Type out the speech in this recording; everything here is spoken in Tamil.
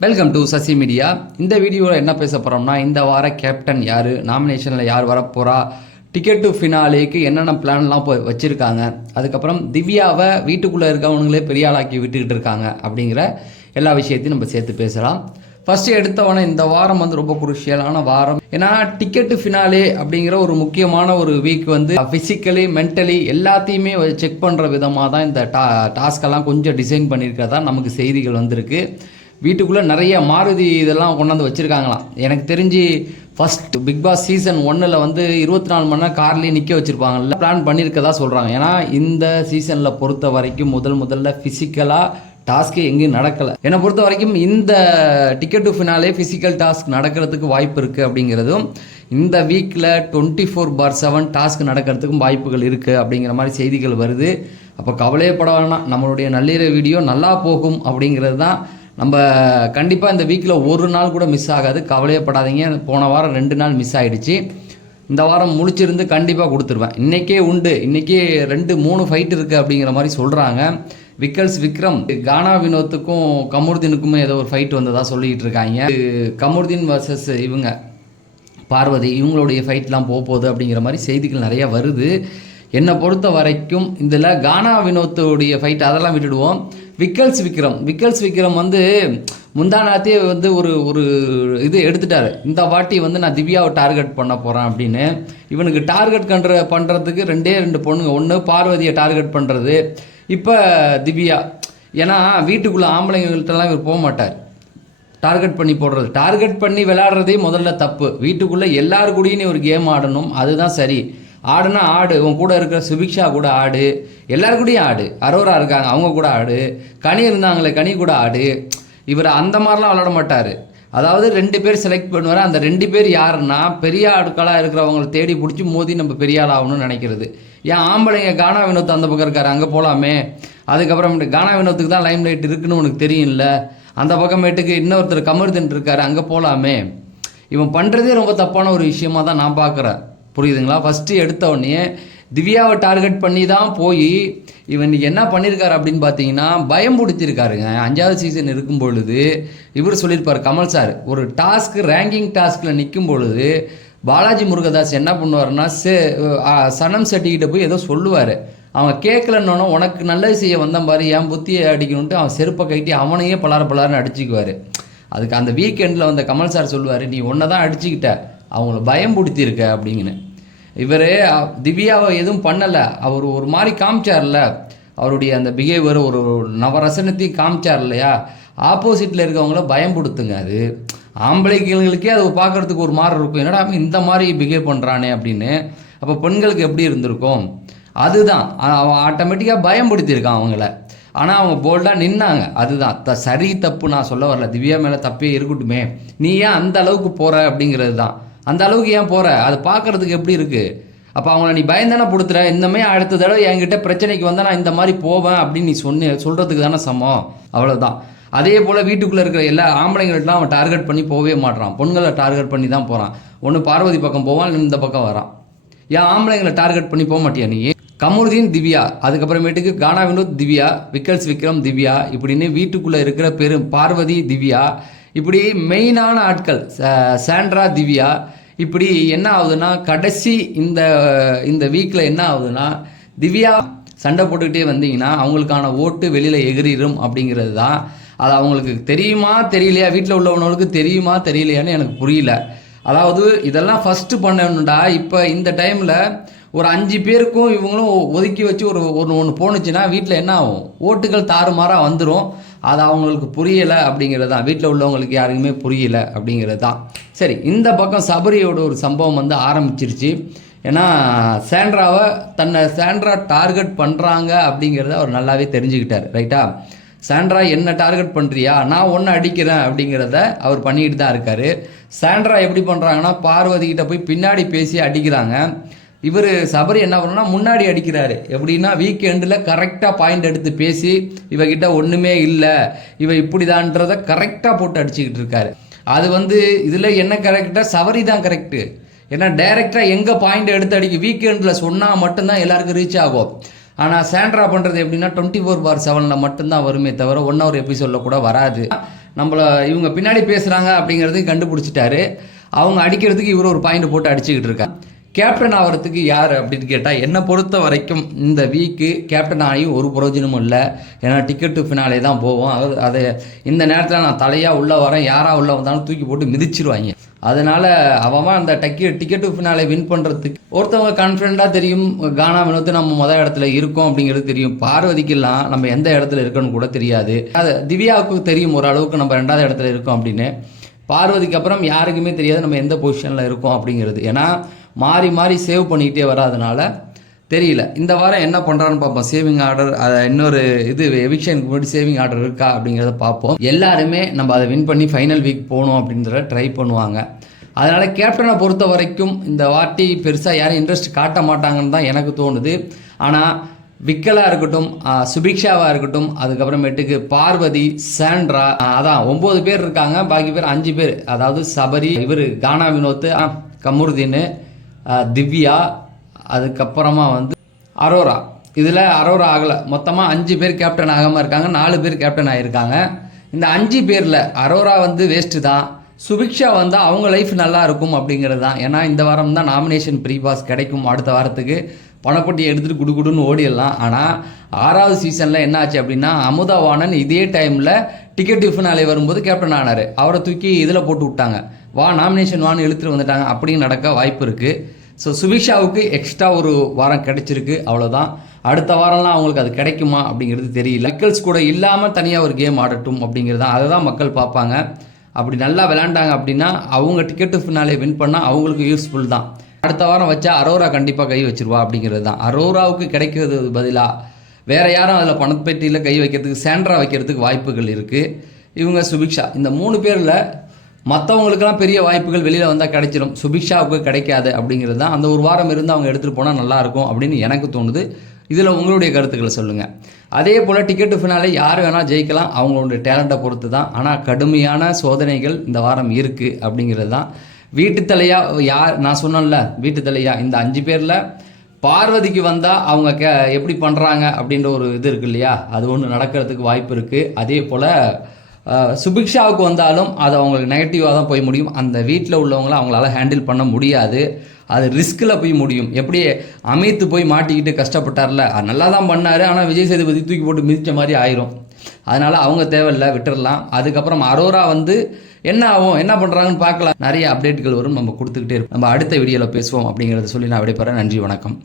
வெல்கம் டு சசி மீடியா இந்த வீடியோவில் என்ன பேச போகிறோம்னா இந்த வார கேப்டன் யார் நாமினேஷனில் யார் வரப்போகிறா டிக்கெட் டு ஃபினாலேக்கு என்னென்ன பிளான்லாம் இப்போ வச்சுருக்காங்க அதுக்கப்புறம் திவ்யாவை வீட்டுக்குள்ளே இருக்கவனுங்களே பெரிய ஆளாக்கி விட்டுக்கிட்டு இருக்காங்க அப்படிங்கிற எல்லா விஷயத்தையும் நம்ம சேர்த்து பேசலாம். ஃபஸ்ட்டு எடுத்தவொடனே இந்த வாரம் வந்து ரொம்ப குருஷியலான வாரம். ஏன்னா டிக்கெட்டு ஃபினாலே அப்படிங்கிற ஒரு முக்கியமான ஒரு வீக் வந்து ஃபிசிக்கலி மென்டலி எல்லாத்தையுமே செக் பண்ணுற விதமாக தான் இந்த டா டாஸ்கெல்லாம் கொஞ்சம் டிசைன் பண்ணியிருக்கிறதா நமக்கு செய்திகள் வந்திருக்கு. வீட்டுக்குள்ளே நிறைய மாருதி இதெல்லாம் கொண்டாந்து வச்சுருக்காங்களாம். எனக்கு தெரிஞ்சு ஃபர்ஸ்ட் பிக் பாஸ் சீசன் ஒன்னில் வந்து இருபத்தி நாலு மணி நேரம் கார்லேயே நிற்க வச்சுருப்பாங்கல்ல. பிளான் பண்ணியிருக்கதா சொல்கிறாங்க ஏன்னா இந்த சீசனில் பொறுத்த வரைக்கும் முதல் முதல்ல ஃபிசிக்கலாக டாஸ்க்கு எங்கேயும் நடக்கலை. என்னை பொறுத்த வரைக்கும் இந்த ticket to finale physical task நடக்கிறதுக்கு வாய்ப்பு இருக்குது அப்படிங்கிறதும் இந்த வீக்கில் twenty four by seven task நடக்கிறதுக்கும் வாய்ப்புகள் இருக்குது அப்படிங்கிற மாதிரி செய்திகள் வருது. அப்போ கவலையப்பட வேணாம். நம்மளுடைய நள்ளிரவு வீடியோ நல்லா போகும் அப்படிங்கிறது தான் நம்ம கண்டிப்பாக இந்த வீக்கில் ஒரு நாள் கூட மிஸ் ஆகாது. கவலையப்படாதீங்க போன வாரம் ரெண்டு நாள் மிஸ் ஆகிடுச்சு இந்த வாரம் முழிச்சிருந்து கண்டிப்பாக கொடுத்துருவேன். இன்றைக்கே உண்டு. இன்றைக்கே ரெண்டு மூணு ஃபைட் இருக்குது அப்படிங்கிற மாதிரி சொல்கிறாங்க விக்கல்ஸ் விக்ரம் கானா வினோத்துக்கும் கமருதீனுக்குமே ஏதோ ஒரு ஃபைட் வந்ததாக சொல்லிகிட்டு இருக்காங்க. கமுர்தீன் வர்சஸ் இவங்க பார்வதி இவங்களுடைய ஃபைட்லாம் போக போகுது அப்படிங்கிற மாதிரி செய்திகள் நிறைய வருது. என்னை பொறுத்த வரைக்கும் இதில் கானா வினோத்துடைய ஃபைட் அதெல்லாம் விட்டுடுவோம். விக்கல்ஸ் விக்ரம். விக்கல்ஸ் விக்ரம் வந்து முந்தானாத்தே வந்து ஒரு ஒரு இது எடுத்துட்டாரு. இந்த வாட்டி வந்து நான் திவ்யாவை டார்கெட் பண்ண போகிறேன் அப்படின்னு. இவனுக்கு டார்கெட் கண்ற பண்ணுறதுக்கு ரெண்டே ரெண்டு பொண்ணுங்க. ஒன்று பார்வதியை டார்கெட் பண்ணுறது இப்போ திவ்யா. ஏன்னா வீட்டுக்குள்ளே ஆம்பளைங்கள்ட்டலாம் இவர் போக மாட்டார். டார்கெட் பண்ணி போடுறது. டார்கெட் பண்ணி விளையாடுறதே முதல்ல தப்பு. வீட்டுக்குள்ளே எல்லாரு கூடயும் ஒரு கேம் ஆடணும். அதுதான் சரி. ஆடுனா ஆடு உன் கூட இருக்கிற சுபிக்ஷா கூட ஆடு எல்லாருக்கூடையும் கூடயும் ஆடு. அரோரா இருக்காங்க அவங்க கூட ஆடு. கனி இருந்தாங்களே கனி கூட ஆடு. இவர் அந்த மாதிரிலாம் விளாட மாட்டார். அதாவது ரெண்டு பேர் செலக்ட் பண்ணுவார். அந்த ரெண்டு பேர் யாருன்னா பெரிய ஆட்களாக இருக்கிறவங்களை தேடி பிடிச்சி மோதி நம்ம பெரிய ஆள் ஆகணும்னு நினைக்கிறது. ஏன் ஆம்பளைங்க கானா வினோத் அந்த பக்கம் இருக்கார் அங்கே போகலாமே அதுக்கப்புறம் கானா வினோத்துக்கு தான் லைம் லைட் இருக்குன்னு உனக்கு தெரியும்ல? அந்த பக்கமேட்டுக்கு இன்னொருத்தர் கமர்தன் இருக்கார் அங்கே போகலாமே இவன் பண்ணுறதே ரொம்ப தப்பான ஒரு விஷயமாக தான் நான் பார்க்குறேன் புரியுதுங்களா? ஃபஸ்ட்டு எடுத்த உடனே திவ்யாவை டார்கெட் பண்ணி தான் போய் இவன் என்ன பண்ணியிருக்காரு அப்படின்னு பார்த்தீங்கன்னா பயம் பிடிச்சிருக்காருங்க. அஞ்சாவது சீசன் இருக்கும் பொழுது இவர் சொல்லியிருப்பார் கமல் சார் ஒரு டாஸ்க் ரேங்கிங் டாஸ்கில் நிற்கும் பொழுது பாலாஜி முருகதாஸ் என்ன பண்ணுவார்னா சே சனம் செட்டிக்கிட்ட போய் ஏதோ சொல்லுவார். அவன் கேட்கலன்னொன்னே உனக்கு நல்லது செய்ய வந்த மாதிரி என் புத்தியை அடிக்கணுன்ட்டு அவன் செருப்பை கட்டி அவனையே பலார பலாருன்னு அடிச்சுக்குவார். அதுக்கு அந்த வீக்கெண்டில் வந்த கமல் சார் சொல்லுவார் நீ ஒன்றை தான் அடிச்சுக்கிட்ட அவங்கள பயம் பிடித்திருக்க அப்படிங்கன்னு இவர் திவ்யாவை எதுவும் பண்ணலை. அவர் ஒரு மாதிரி காமிச்சார்ல. அவருடைய அந்த பிஹேவியர் ஒரு நவரசனத்தையும் காமிச்சார் இல்லையா? ஆப்போசிட்டில் இருக்கவங்கள பயம்படுத்துங்க அது. ஆம்பளைங்களுக்கே அது பார்க்கறதுக்கு ஒரு மாதிரி இருக்கும். என்னடா அவன் இந்த மாதிரி பிஹேவ் பண்ணுறானே அப்படின்னு. அப்போ பெண்களுக்கு எப்படி இருந்திருக்கும்? அதுதான். அவன் ஆட்டோமேட்டிக்காக பயம்படுத்தியிருக்கான் அவங்கள. ஆனால் அவங்க போல்டாக நின்னாங்க. அதுதான். த சரி தப்பு நான் சொல்ல வரல. திவ்யா மேலே தப்பே இருக்கட்டுமே. நீ ஏன் அந்த அளவுக்கு போகிற அப்படிங்கிறது தான் அந்த அளவுக்கு ஏன் போகிற அது பார்க்குறதுக்கு எப்படி இருக்குது அப்போ அவங்கள நீ பயந்தானே கொடுத்துற இந்த அடுத்த தடவை என்கிட்ட பிரச்சனைக்கு வந்தால் நான் இந்த மாதிரி போவேன் அப்படின்னு நீ சொன்ன சொல்கிறதுக்கு தானே சமம். அவ்வளோதான் அதே போல் வீட்டுக்குள்ளே இருக்கிற எல்லா ஆம்பளைங்கள்ட்டலாம் அவன் டார்கெட் பண்ணி போகவே மாட்றான். பொண்களை டார்கெட் பண்ணி தான் போகிறான் ஒன்று பார்வதி பக்கம் போவான் இந்த பக்கம் வரான் ஏன் ஆம்பளைங்களை டார்கெட் பண்ணி போக மாட்டியா நீ? கமருதீன் திவ்யா அதுக்கப்புறமேட்டுக்கு கானா வினோத் திவ்யா விக்கல்ஸ் விக்ரம் திவ்யா இப்படின்னு வீட்டுக்குள்ளே இருக்கிற பெரும் பார்வதி திவ்யா இப்படி மெயினான ஆட்கள் ச- சாண்ட்ரா திவ்யா இப்படி என்ன ஆகுதுன்னா கடைசி இந்த இந்த வீக்கில் என்ன ஆகுதுன்னா திவ்யா சண்டை போட்டுக்கிட்டே வந்தீங்கன்னா அவங்களுக்கான ஓட்டு வெளியில் எகிரிடும் அப்படிங்கிறது தான் அது அவங்களுக்கு தெரியுமா தெரியலையா? வீட்டில் உள்ளவங்களுக்கு தெரியுமா தெரியலையான்னு எனக்கு புரியல. அதாவது இதெல்லாம் ஃபஸ்ட்டு பண்ணணுண்டா இப்போ இந்த டைமில் ஒரு அஞ்சு பேருக்கும் இவங்களும் ஒதுக்கி வச்சு ஒரு ஒன்று ஒன்று போணுச்சுன்னா வீட்டில் என்ன ஆகும்? ஓட்டுகள் தாறுமாறாக வந்துடும் அது அவங்களுக்கு புரியலை அப்படிங்கிறது தான். வீட்டில் உள்ளவங்களுக்கு யாருக்குமே புரியல அப்படிங்கிறது தான். சரி இந்த பக்கம் சபரியோட ஒரு சம்பவம் வந்து ஆரம்பிச்சிருச்சு. ஏன்னா சாண்ட்ராவை தன்னை சேண்ட்ரா டார்கெட் பண்ணுறாங்க அப்படிங்கிறத அவர் நல்லாவே தெரிஞ்சுக்கிட்டார் ரைட்டா? சாண்ட்ரா என்ன டார்கெட் பண்ணுறியா நான் ஒன்று அடிக்கிறேன் அப்படிங்கிறத அவர் பண்ணிக்கிட்டு தான் இருக்கார். சாண்ட்ரா எப்படி பண்ணுறாங்கன்னா பார்வதி கிட்ட போய் பின்னாடி பேசி அடிக்கிறாங்க. இவர் சபரி என்ன பண்ணணும்னா முன்னாடி அடிக்கிறாரு. எப்படின்னா வீக்கெண்டில் கரெக்டாக பாயிண்ட் எடுத்து பேசி இவகிட்ட ஒன்றுமே இல்லை இவ இப்படிதான்றத கரெக்டாக போட்டு அடிச்சுக்கிட்டு இருக்காரு. அது வந்து இதில் என்ன கரெக்டாக சபரி தான் கரெக்டு ஏன்னா டைரெக்டாக எங்கே பாயிண்ட் எடுத்து அடிக்க வீக்கெண்டில் சொன்னால் மட்டும்தான் எல்லாருக்கும் ரீச் ஆகும். ஆனால் சாண்ட்ரா பண்ணுறது எப்படின்னா டுவெண்ட்டி ஃபோர் பார் செவனில் மட்டும்தான் வருமே தவிர ஒன் ஹவர் எபிசோடில் கூட வராது. நம்மள இவங்க பின்னாடி பேசுகிறாங்க அப்படிங்கிறதையும் கண்டுபிடிச்சிட்டாரு. அவங்க அடிக்கிறதுக்கு இவர் ஒரு பாயிண்ட் போட்டு அடிச்சுக்கிட்டு இருக்கார். கேப்டன் ஆகிறதுக்கு யார் அப்படின்னு கேட்டால் என்னை பொறுத்த வரைக்கும் இந்த வீக்கு கேப்டன் ஆகி ஒரு பிரயோஜனமும் இல்லை. ஏன்னா டிக்கெட்டு ஃபினாலே தான் போவோம். அது அதை இந்த நேரத்தில் நான் தலையாக உள்ளே வரேன். யாராக உள்ளே வந்தாலும் தூக்கி போட்டு மிதிச்சிருவாங்க. அதனால் அவன் அந்த டக்கி டிக்கெட்டு ஃபினாலே வின் பண்ணுறதுக்கு ஒருத்தவங்க கான்ஃபிடண்ட்டாக தெரியும். கானா வினோத்து நம்ம முதல் இடத்துல இருக்கோம் அப்படிங்கிறது தெரியும். பார்வதிக்கெல்லாம் நம்ம எந்த இடத்துல இருக்கோன்னு கூட தெரியாது. அது திவ்யாவுக்கு தெரியும் ஓரளவுக்கு நம்ம ரெண்டாவது இடத்துல இருக்கோம் அப்படின்னு. பார்வதிக்கு அப்புறம் யாருக்குமே தெரியாது நம்ம எந்த பொசிஷனில் இருக்கோம் அப்படிங்கிறது. ஏன்னா மாறி மாறி சேவ் பண்ணிக்கிட்டே வராதனால தெரியல. இந்த வாரம் என்ன பண்ணுறான்னு பார்ப்போம். சேவிங் ஆர்டர் அதை இன்னொரு இது எவிக்ஷனுக்கு முன்னாடி சேவிங் ஆர்டர் இருக்கா அப்படிங்கிறத பார்ப்போம். எல்லாருமே நம்ம அதை வின் பண்ணி ஃபைனல் வீக் போகணும் அப்படின்றத ட்ரை பண்ணுவாங்க. அதனால் கேப்டனை பொறுத்த வரைக்கும் இந்த வாட்டி பெருசாக யாரும் இன்ட்ரெஸ்ட் காட்ட மாட்டாங்கன்னு தான் எனக்கு தோணுது. ஆனால் விக்கலாக இருக்கட்டும் சுபிக்ஷாவாக இருக்கட்டும் அதுக்கப்புறமேட்டுக்கு பார்வதி சாண்ட்ரா அதான் ஒம்பது பேர் இருக்காங்க. பாக்கி பேர் அஞ்சு பேர். அதாவது சபரி இவர் கானா வினோத் ஆஹ் திவ்யா அதுக்கப்புறமா வந்து அரோரா. இதில் அரோரா ஆகலை. மொத்தமாக அஞ்சு பேர் கேப்டன் ஆகாமல் இருக்காங்க. நாலு பேர் கேப்டன் ஆகியிருக்காங்க இந்த அஞ்சு பேரில் அரோரா வந்து வேஸ்ட்டு தான். சுபிக்ஷா வந்தால் அவங்க லைஃப் நல்லா இருக்கும் அப்படிங்கிறது தான். ஏன்னா இந்த வாரம் தான் நாமினேஷன் ப்ரீ பாஸ் கிடைக்கும் அடுத்த வாரத்துக்கு. பணப்பட்டியை எடுத்துகிட்டு குடு குடுன்னு ஓடிடலாம். ஆனால் ஆறாவது சீசனில் என்ன ஆச்சு அப்படின்னா அமுதவாணன் இதே டைமில் டிக்கெட் டிஃபினாலே வரும்போது கேப்டன் ஆனார். அவரை தூக்கி இதில் போட்டு விட்டாங்க. வா நாமினேஷன் வான்னு இழுத்துட்டு வந்துட்டாங்க. அப்படின்னு நடக்க வாய்ப்பு இருக்குது ஸோ சுபிக்ஷாவுக்கு எக்ஸ்ட்ரா ஒரு வாரம் கிடைச்சிருக்கு அவ்வளோதான் அடுத்த வாரம்லாம் அவங்களுக்கு அது கிடைக்குமா அப்படிங்கிறது தெரியல. மக்கள்ஸ் கூட இல்லாமல் தனியாக ஒரு கேம் ஆடட்டும் அப்படிங்கிறது தான். அதை தான் மக்கள் பார்ப்பாங்க. அப்படி நல்லா விளாண்டாங்க அப்படின்னா அவங்க டிக்கெட்டு ஃபினாலே வின் பண்ணால் அவங்களுக்கு யூஸ்ஃபுல் தான். அடுத்த வாரம் வச்சா அரோரா கண்டிப்பாக கை வச்சிருவா அப்படிங்கிறது தான். அரோராவுக்கு கிடைக்கிறது பதிலாக வேறு யாரும் அதில் பணப்பெட்டியில் கை வைக்கிறதுக்கு சேண்ட்ரா வைக்கிறதுக்கு வாய்ப்புகள் இருக்குது இவங்க சுபிக்ஷா இந்த மூணு பேரில் மற்றவங்களுக்கெல்லாம் பெரிய வாய்ப்புகள் வெளியில் வந்தால் கிடைச்சிடும் சுபிக்ஷாவுக்கு கிடைக்காது அப்படிங்கிறது தான். அந்த ஒரு வாரம் இருந்து அவங்க எடுத்துகிட்டு போனால் நல்லாயிருக்கும் அப்படின்னு எனக்கு தோணுது. இதில் உங்களுடைய கருத்துக்களை சொல்லுங்கள் அதே போல் டிக்கெட்டு ஃபினாலே யார் வேணால் ஜெயிக்கலாம். அவங்களுடைய டேலண்ட்டை பொறுத்து தான். ஆனால் கடுமையான சோதனைகள் இந்த வாரம் இருக்குது அப்படிங்கிறது தான். வீட்டு தலையா யார் நான் சொன்னேன்ல வீட்டு தலையா இந்த அஞ்சு பேரில் பார்வதிக்கு வந்தால் அவங்க கே எப்படி பண்ணுறாங்க அப்படின்ற ஒரு இது இருக்கு இல்லையா? அது ஒன்று நடக்கிறதுக்கு வாய்ப்பு இருக்குது அதே போல் சுபிக்ஷாவுக்கு வந்தாலும் அது அவங்களுக்கு நெகட்டிவாக தான் போய் முடியும். அந்த வீட்டில் உள்ளவங்கள அவங்களால ஹேண்டில் பண்ண முடியாது. அது ரிஸ்கில் போய் முடியும். எப்படி அமைத்து போய் மாட்டிக்கிட்டு கஷ்டப்பட்டார்ல? அது நல்லா தான் பண்ணார். ஆனால் விஜய் சேதுபதி தூக்கி போட்டு மிதித்த மாதிரி ஆயிரும். அதனால் அவங்க தேவையில்லை விட்டுறலாம். அதுக்கப்புறம் அரோரா வந்து என்ன ஆகும்? என்ன பண்ணுறாங்கன்னு பார்க்கலாம். நிறைய அப்டேட்டுகள் வரும். நம்ம கொடுத்துக்கிட்டே இருப்போம். நம்ம அடுத்த வீடியோவில் பேசுவோம் அப்படிங்கிறத சொல்லி நான் விடைபெறேன். நன்றி வணக்கம்.